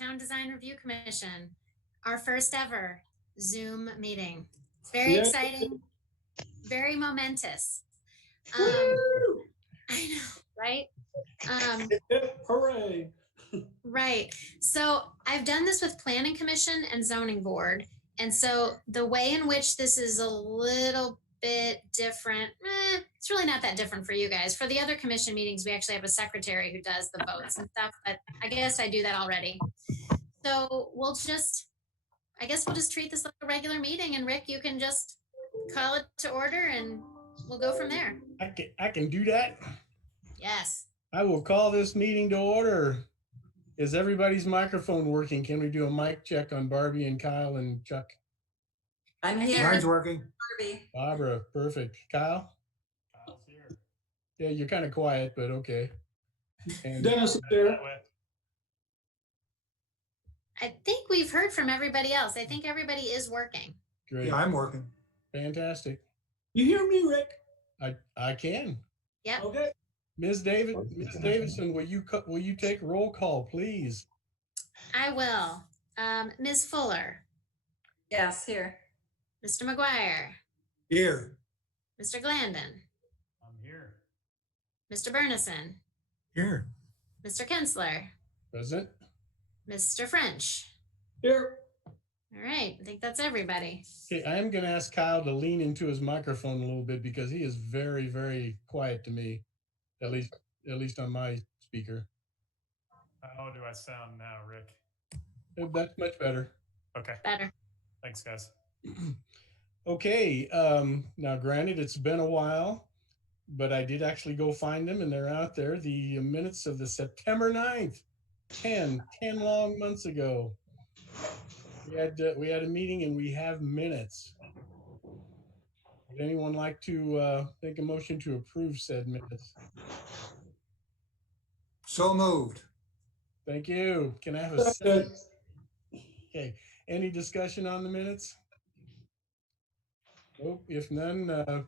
Uptown Design Review Commission, our first ever Zoom meeting. It's very exciting, very momentous. I know, right? Hooray! Right. So I've done this with Planning Commission and Zoning Board. And so the way in which this is a little bit different, it's really not that different for you guys. For the other commission meetings, we actually have a secretary who does the votes and stuff, but I guess I do that already. So I guess we'll just treat this like a regular meeting, and Rick, you can just call it to order and we'll go from there. I can do that. Yes. I will call this meeting to order. Is everybody's microphone working? Can we do a mic check on Barbie and Kyle and Chuck? I'm here. Mine's working. Barbie. Barbara, perfect. Kyle? Kyle's here. Yeah, you're kind of quiet, but okay. And Dennis is there. I think we've heard from everybody else. I think everybody is working. great. Yeah, I'm working. Fantastic. You hear me, Rick? I can. Yep. Okay. Ms. Davidson, will you take roll call, please? I will. Ms. Fuller, Yes, here. Mr. McGuire, Here. Mr. Glandon, I'm here. Mr. Bernison, Here. Mr. Kensler, Present. Mr. French. Here. All right, I think that's everybody. Okay, I am going to ask Kyle to lean into his microphone a little bit because he is very, very quiet to me, at least on my speaker. How do I sound now, Rick? That's much better. Okay. Better. Thanks, guys. Okay, now granted, it's been a while, but I did actually go find them and they're out there. The minutes of the September 9th, 10 long months ago. We had a meeting and we have minutes. Would anyone like to make a motion to approve said minutes? So moved. Thank you. Can I have a second? Okay, any discussion on the minutes? Nope, if none,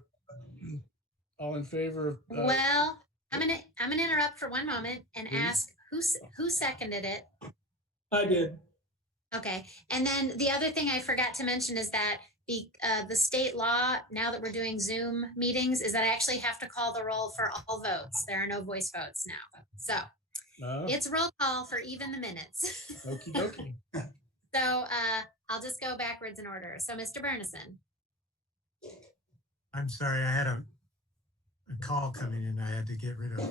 all in favor of? Well, I'm gonna interrupt for one moment and Please. ask who seconded it. I did. Okay, and then the other thing I forgot to mention is that the state law, now that we're doing Zoom meetings, is that I actually have to call the roll for all votes. There are no voice votes now. So it's roll call for even the minutes. Okie dokie. So I'll just go backwards in order. So Mr. Bernison. I'm sorry, I had a call coming in I had to get rid of.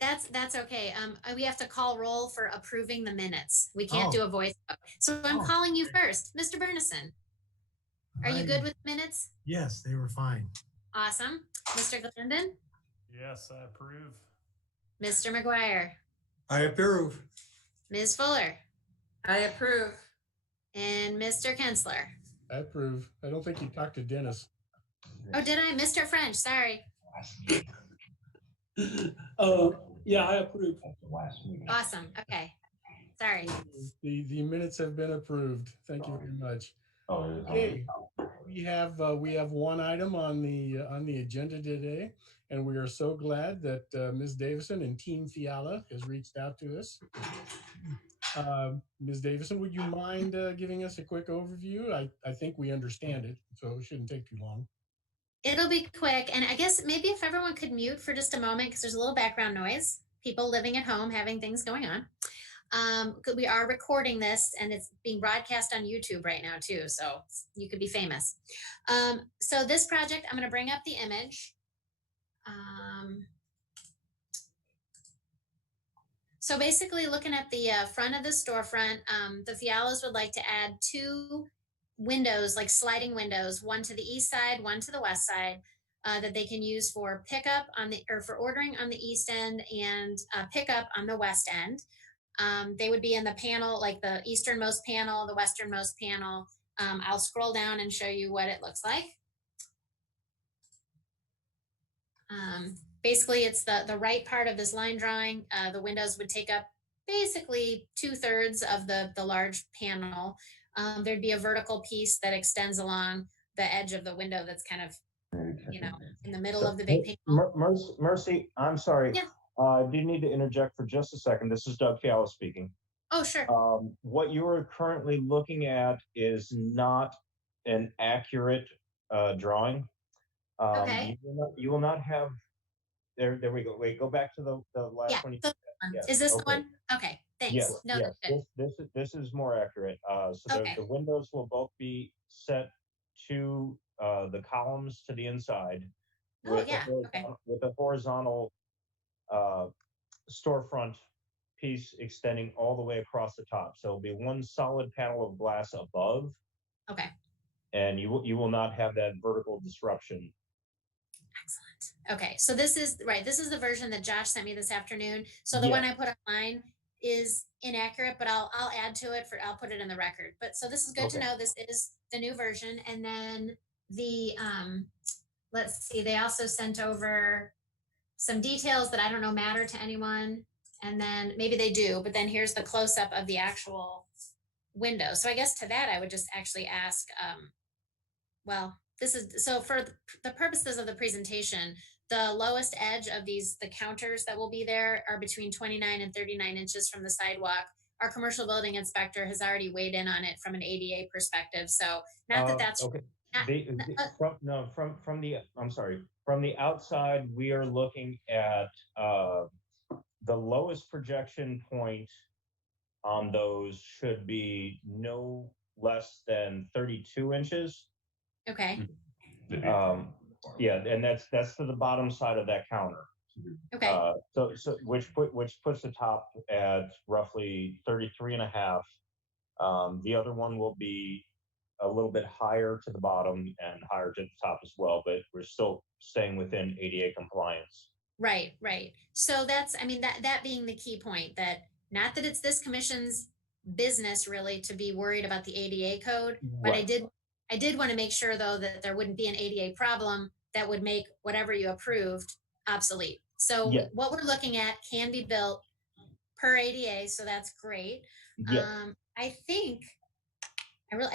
That's okay. We have to call roll for approving the minutes. We can't do a voice vote. So I'm Oh. calling you first. Mr. Bernison, are you good with minutes? Yes, they were fine. Awesome. Mr. Glendon, Yes, I approve. Mr. McGuire, I approve. Ms. Fuller, I approve. and Mr. Kensler. I approve. I don't think you talked to Dennis. Oh, did I? Mr. French, sorry. Yeah, I approve. Awesome. Okay. Sorry. The minutes have been approved. Thank you very much. Okay, we have one item on the agenda today, and we are so glad that Ms. Davison and Team Fiala has reached out to us. Ms. Davison, would you mind giving us a quick overview? I think we understand it, so it shouldn't take too long. It'll be quick. And I guess maybe if everyone could mute for just a moment, because there's a little background noise, people living at home having things going on. We are recording this and it's being broadcast on YouTube right now too, so you could be famous. So this project, I'm going to bring up the image. So basically looking at the front of the storefront, the Fialas would like to add 2 windows, like sliding windows, one to the east side, one to the west side, that they can use for pickup for ordering on the east end and pickup on the west end. They would be in the panel, like the easternmost panel, the westernmost panel. I'll scroll down and show you what it looks like. Basically, it's the right part of this line drawing. The windows would take up basically 2/3 of the large panel. There'd be a vertical piece that extends along the edge of the window that's kind of, in the middle of the big panel. Mercy, I'm sorry. Yeah. I do need to interject for just a second. This is Doug Fiala speaking. Oh, sure. What you are currently looking at is not an accurate drawing. Okay. You will not have, there we go. Wait, go back to the last Yeah. one. So one. Yes, Is this the okay. one? Okay. Thanks. Yes, No, yes. that's good. This is more accurate. So Okay. the windows will both be set to the columns to the inside Oh, yeah. Okay. with a horizontal uh, storefront piece extending all the way across the top. So it'll be one solid panel of glass above, Okay. and you will not have that vertical disruption. Excellent. Okay. So this is right. This is the version that Josh sent me this afternoon. So the Yeah. one I put online is inaccurate, but I'll add to it I'll put it in the record. But so this is good to Okay. know. This is the new version. And then the let's see, they also sent over some details that I don't know matter to anyone. And then maybe they do, but then here's the close up of the actual window. So I guess to that I would just actually ask well, this is so for the purposes of the presentation, the lowest edge of the counters that will be there are between 29 and 39 inches from the sidewalk. Our commercial building inspector has already weighed in on it from an ADA perspective. So not that that's Okay. not, From the, I'm sorry, from the outside, we are looking at the lowest projection point on those should be no less than 32 inches. okay. Yeah, and that's to the bottom side of that counter. Okay. So which puts the top at roughly 33 and a half. The other one will be a little bit higher to the bottom and higher to the top as well, but we're still staying within ADA compliance. Right, right. So that's, I mean, that being the key point, that not that it's this commission's business really to be worried about the ADA code, but Right. I did want to make sure though that there wouldn't be an ADA problem that would make whatever you approved obsolete. So Yeah. what we're looking at can be built per ADA, so that's great. Yes. I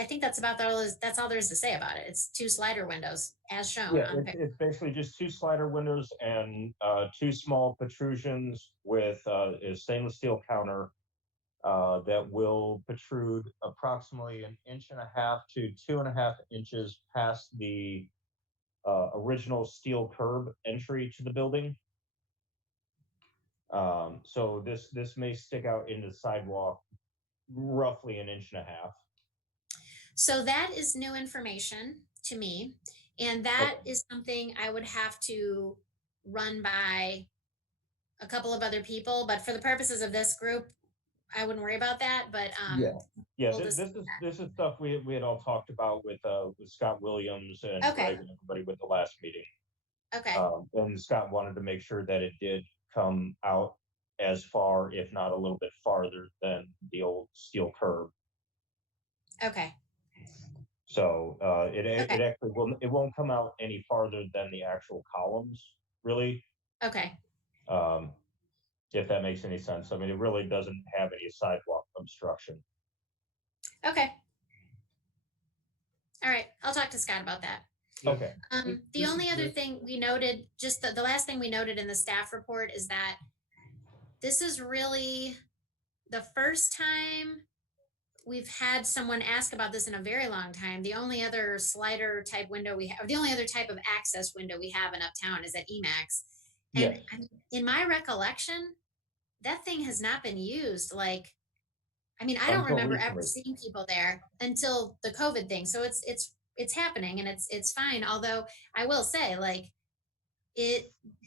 think that's about that's all there is to say about it. It's two slider windows as shown Yeah, on it's basically just two slider windows and two small protrusions with a stainless steel counter that will protrude approximately 1.5 to 2.5 inches past the original steel curb entry to the building. So this may stick out into the sidewalk roughly 1.5 inches. So that is new information to me. And that is something I would have to run by a couple of other people. But for the purposes of this group, I wouldn't worry about that. But Yeah, we'll this is stuff we had all talked about with Scott Williams and Okay. Greg and everybody with the last meeting. Okay. And Scott wanted to make sure that it did come out as far, if not a little bit farther, than the old steel curb. Okay. So it Okay. actually won't come out any farther than the actual columns, really. Okay. If that makes any sense. I mean, it really doesn't have any sidewalk obstruction. Okay. All right. I'll talk to Scott about that. Okay. The only other thing we noted, just the last thing we noted in the staff report is that this is really the first time we've had someone ask about this in a very long time. The only other slider type window we have, or the only other type of access window we have in Uptown is at Emacs. And Yes. in my recollection, that thing has not been used. Like, I mean, I don't Until remember ever recently. seeing people there until the COVID thing. So it's happening and it's fine. Although I will say, like,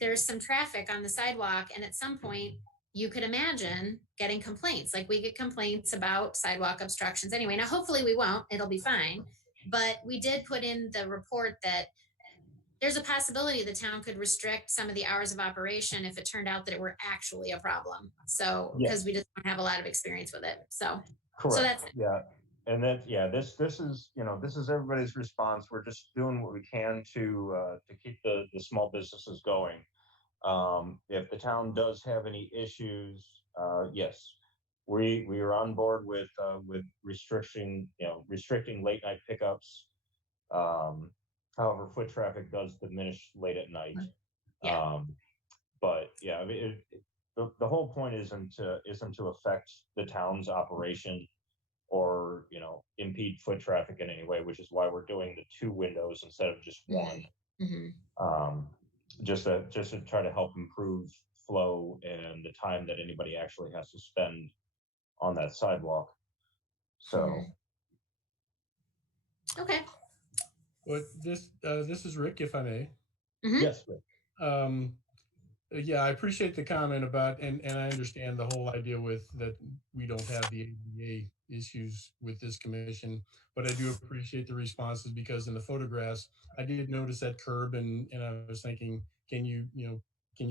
there's some traffic on the sidewalk, and at some point you could imagine getting complaints. Like, we get complaints about sidewalk obstructions anyway. Now hopefully we won't, it'll be fine. But we did put in the report that there's a possibility the town could restrict some of the hours of operation if it turned out that it were actually a problem. So because we just don't have a lot of experience with it. So Correct. So that's And this is this is everybody's response. We're just doing what we can to keep the small businesses going. If the town does have any issues, yes, we are on board with restricting late night pickups. However, foot traffic does diminish late at night. Yeah. But yeah, I mean, the whole point isn't to affect the town's operation or, impede foot traffic in any way, which is why we're doing the 2 windows instead of just one. Um, just to try to help improve flow and the time that anybody actually has to spend on that sidewalk. So, Okay. But this is Rick, if I may. yes, Rick. Yeah, I appreciate the comment about, and I understand the whole idea with that we don't have the ADA issues with this commission, but I do appreciate the responses because in the photographs, I did notice that curb and I was thinking, can you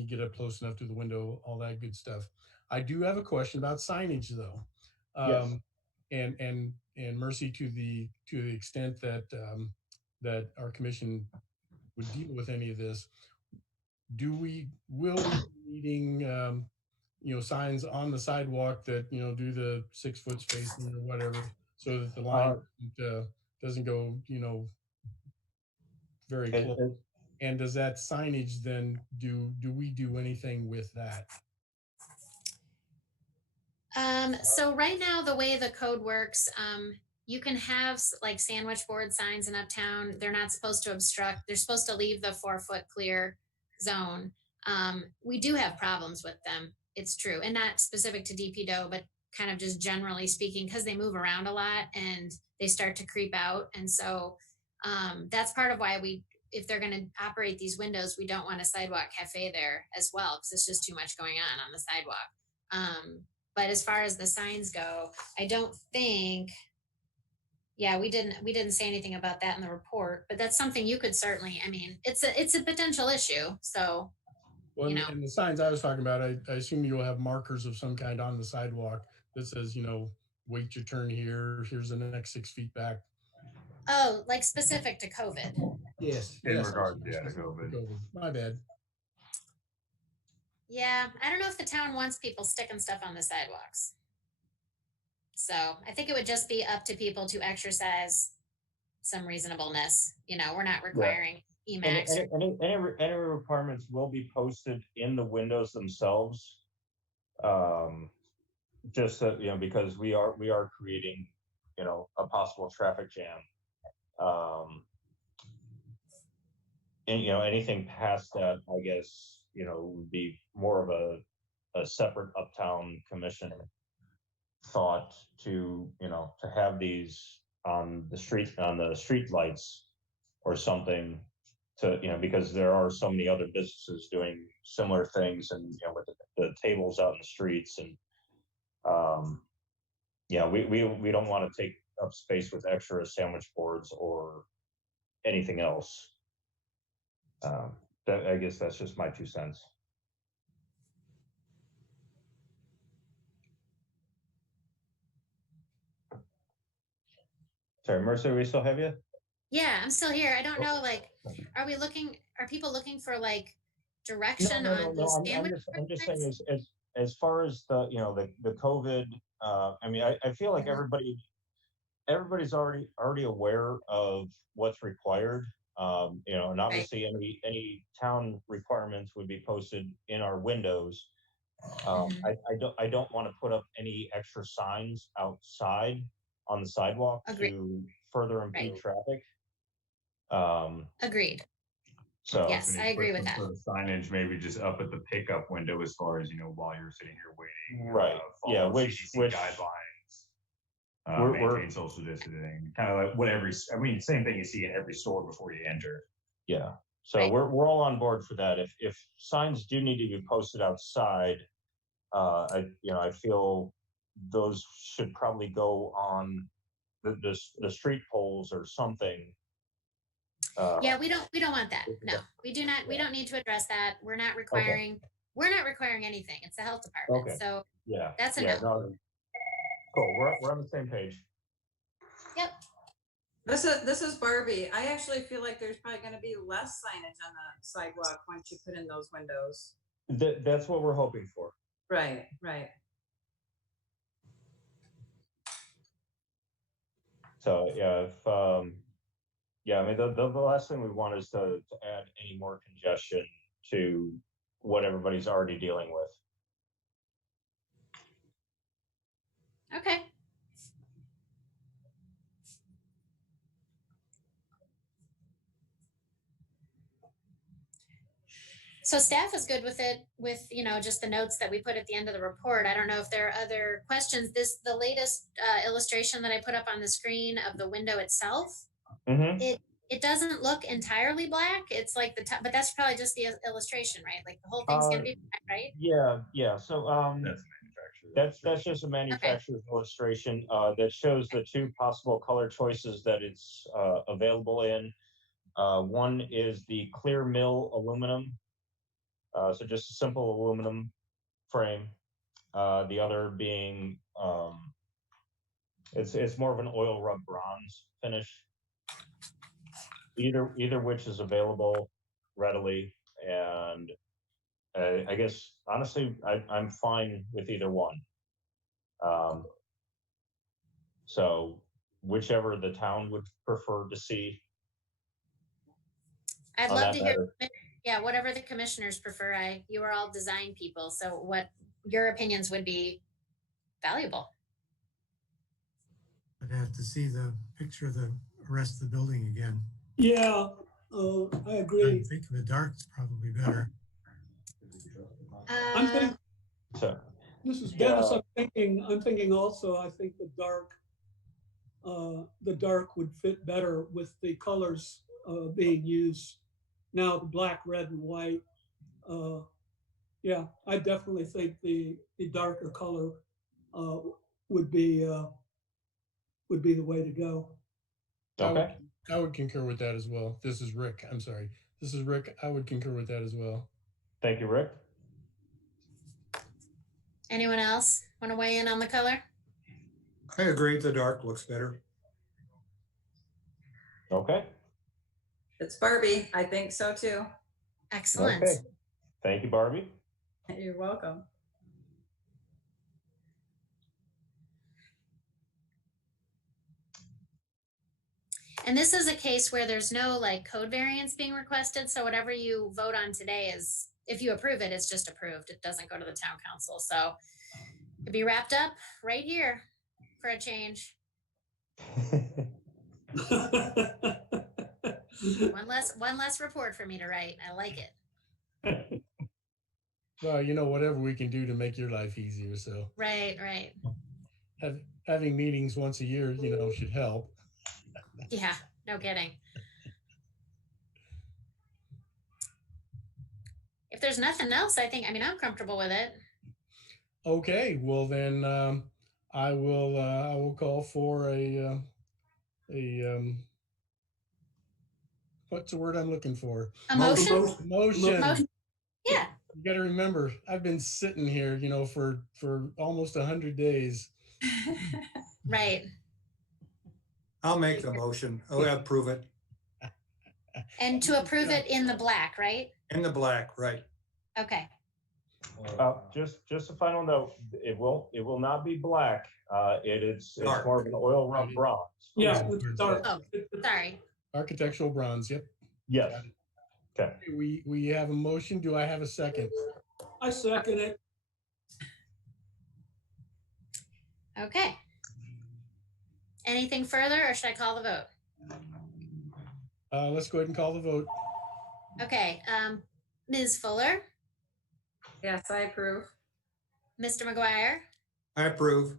get up close enough to the window, all that good stuff. I do have a question about signage though. Yes. And mercy to the extent that that our commission would deal with any of this. Will we be needing signs on the sidewalk that do the 6-foot spacing or whatever, so that the line doesn't go very It- close? it- And does that signage then do we do anything with that? So right now, the way the code works, you can have like sandwich board signs in Uptown. They're not supposed to obstruct. They're supposed to leave the 4-foot clear zone. We do have problems with them. It's true, and not specific to DPDO, but kind of just generally speaking, because they move around a lot and they start to creep out. And so that's part of why if they're going to operate these windows, we don't want a sidewalk cafe there as well, because it's just too much going on the sidewalk. But as far as the signs go, I don't think, we didn't say anything about that in the report, but that's something you could certainly, it's a potential issue. So, Well, and the signs I was talking about, I assume you'll have markers of some kind on the sidewalk that says, wait your turn here. Here's the next 6 feet back. Oh, like specific to COVID. Yes. In regards to COVID. My bad. Yeah, I don't know if the town wants people sticking stuff on the sidewalks. So I think it would just be up to people to exercise some reasonableness. We're not requiring EMAX. Any requirements will be posted in the windows themselves. Just that, because we are creating, a possible traffic jam. And anything past that, I guess, would be more of a separate Uptown commission thought to have these on the street lights or something to, because there are so many other businesses doing similar things, and with the tables out in the streets, and we don't want to take up space with extra sandwich boards or anything else. I guess that's just my 2 cents. Sorry, Mercer, we still have you? Yeah, I'm still here. I don't know, are people looking for direction on these sandwich I'm just saying as far as the COVID, I feel like everybody's already aware of what's required. And obviously any town requirements would be posted in our windows. I don't want to put up any extra signs outside on the sidewalk to further impede traffic. Agreed. So yes, I agree with that. Sort of signage maybe just up at the pickup window as far as, while you're sitting here waiting. Right. Follow CDC guidelines. Maintain social distancing. Kind of like same thing you see in every store before you enter. Yeah. So we're all on board for that. If signs do need to be posted outside, I feel those should probably go on the street poles or something. We don't want that. No, we do not. We don't need to address that. We're not requiring anything. It's the health department. Okay. So that's a no. Cool. We're on the same page. Yep. This is Barbie. I actually feel like there's probably going to be less signage on the sidewalk once you put in those windows. That's what we're hoping for. Right. So the last thing we want is to add any more congestion to what everybody's already dealing with. Okay. So staff is good with it, with, you know, just the notes that we put at the end of the report. I don't know if there are other questions. The latest illustration that I put up on the screen of the window itself, it doesn't look entirely black. It's like the top, but that's probably just the illustration, right? Like the whole thing's gonna be black, right? Yeah. So that's just a manufacturer's illustration that shows the two possible color choices that it's available in. One is the clear mill aluminum, so just a simple aluminum frame. The other being it's more of an oil rub bronze finish. Either which is available readily, and I guess honestly I'm fine with either one. So whichever the town would prefer to see. I'd love to hear, yeah, whatever the commissioners prefer. You are all design people, so what your opinions would be valuable. I'd have to see the picture of the rest of the building again. Yeah, I agree. I think the dark's probably better. I'm thinking, So this is Dennis. I'm thinking also, I think the dark would fit better with the colors being used now, the black, red, and white. Yeah, I definitely think the darker color would be the way to go. okay. I would concur with that as well. This is Rick. I'm sorry. This is Rick. I would concur with that as well. Thank you, Rick. Anyone else want to weigh in on the color? I agree. The dark looks better. Okay. It's Barbie. I think so too. Excellent. Okay. Thank you, Barbie. You're welcome. And this is a case where there's no like code variance being requested. So whatever you vote on today is, if you approve it, it's just approved. It doesn't go to the town council. So it'd be wrapped up right here for a change. One less report for me to write. I like it. Well, you know, whatever we can do to make your life easier. So Right. Having meetings once a year, you know, should help. Yeah, no kidding. If there's nothing else, I'm comfortable with it. Okay, well then I will call for a what's the word I'm looking for? A motion? Motion. Yeah. You got to remember, I've been sitting here, you know, for almost 100 days. Right. I'll make the motion. I'll approve it. And to approve it in the black, right? In the black, right. Okay. Just a final note. It will not be black. It's Dark. more of an oil rub bronze. Yeah, it's dark. Oh, sorry. Architectural bronze. Yep. Yes. Okay. We have a motion. Do I have a second? I second it. Okay. Anything further, or should I call the vote? Let's go ahead and call the vote. Okay. Ms. Fuller, Yes, I approve. Mr. McGuire, I approve.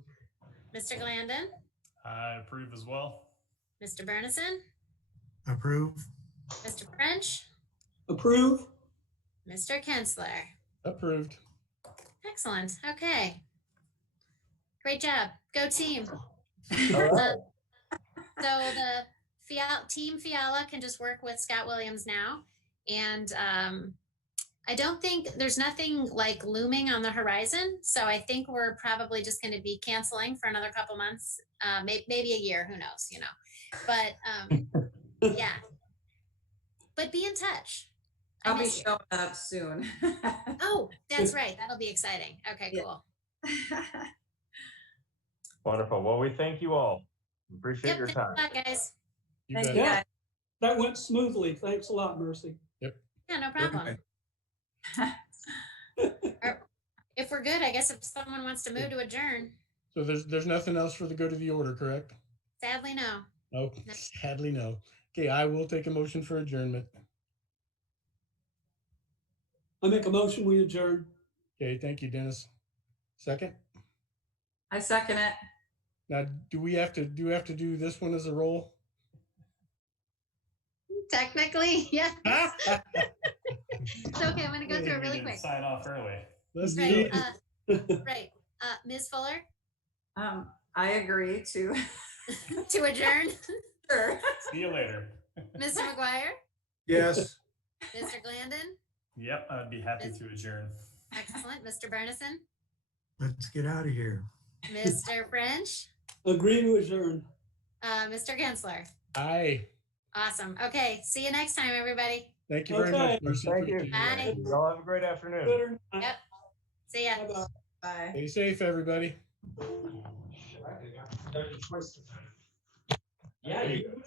Mr. Glandon, I approve as well. Mr. Bernison, Approve. Mr. French, Approve. Mr. Kensler. Approved. Excellent. Okay. Great job. Go team. All right. So the team Fiala can just work with Scott Williams now. And I don't think there's nothing like looming on the horizon. So I think we're probably just going to be canceling for another couple months, maybe a year, who knows, you know, but yeah, but be in touch. I'll be showing up soon. Oh, that's right. That'll be exciting. Okay, cool. Wonderful. Well, we thank you all. Appreciate your time. Thanks a lot, guys. You Thank bet. you, Yeah. guys. That went smoothly. Thanks a lot, Mercy. Yeah, no problem. If we're good, I guess if someone wants to move to adjourn. So there's nothing else for the good of the order, correct? Sadly, no. Oh, sadly no. Okay, I will take a motion for adjournment. I make a motion, we adjourn. Okay, thank you, Dennis. Second? I second it. Now, do we have to do this one as a roll? Technically, yes. It's okay. I'm going to go through it really quick. Sign off early. Let's do Right. it. Right. Ms. Fuller, I agree to. to adjourn. Sure. See you later. Mr. McGuire, Yes. Mr. Glandon, Yep, I'd be happy to adjourn. excellent. Mr. Bernison, Let's get out of here. Mr. French, Agree to adjourn. Mr. Gensler. Aye. Awesome. Okay. See you next time, everybody. Thank you very Okay. much, Marcy. Thank you. Bye. Y'all have a great afternoon. Better. Yep. See ya. Bye-bye. Bye. Stay safe, everybody. Yeah, you